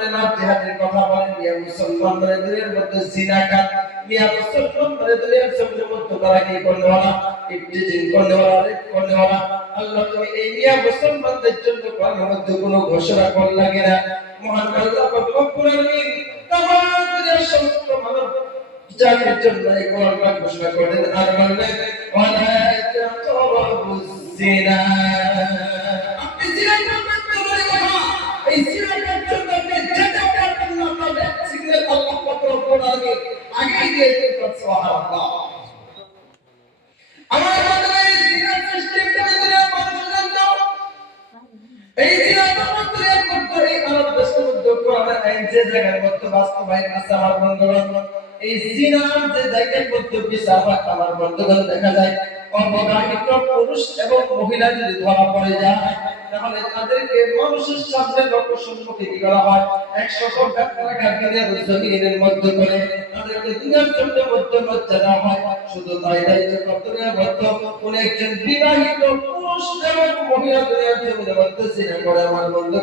বলেন আর জিহাদের কথা বলেন মিয়া মুসলমান মানে দুনিয়ার মধ্যে জিনাকার মিয়া মুসলমান মানে দুনিয়ার সবচেয়ে মধ্যে তারা কি করলে ওরা ইফতিজিন করলে ওরা রেপ করলে ওরা আল্লাহ তুমি এই মিয়া মুসলমানদের জন্য কোরআনের মধ্যে কোনো ঘোষণা করলা কিনা মহান আল্লাহ পাক রব্বুল আলামিন তামাম দুনিয়ার সমস্ত মানব জাতির জন্য এই কোরআন ঘোষণা করলেন আর বললেন ওয়ালা তাকরাবুজ জিনা আপনি জিনা করবেন না বলে কথা এই জিনার জন্য আপনি যেটা করবেন না আপনার সিগন্যাল আল্লাহ পাক রব্বুল আলামিন আগে দিয়ে দিয়েছেন সুবহানাল্লাহ আমার বন্ধুরা এই জিনার সিস্টেম করে দিলেন মানুষের জন্য এই জিনার মধ্যে এই আরব দেশের মধ্যে কোরআনের আইন যে জায়গার মধ্যে বাস্তবায়ন আছে আমার বন্ধুরা এই জিনার যে জায়গার মধ্যে বিচার হয় আমার বন্ধুগণ দেখা যায় অবগাহিত পুরুষ এবং মহিলা যদি ধরা পড়ে যায় তাহলে তাদেরকে মানুষের সামনে লোকসম্মুখে কি করা হয় 100 টাকা দিয়ে জমিনের মধ্যে করে তাদেরকে দুনিয়ার জন্য মধ্যে দেওয়া হয় শুধু তাই দায়িত্ব কর্তব্যের মধ্যে কোন একজন বিবাহিত পুরুষ এবং মহিলা দুনিয়ার জমিনের মধ্যে জিনা করে আমার বন্ধু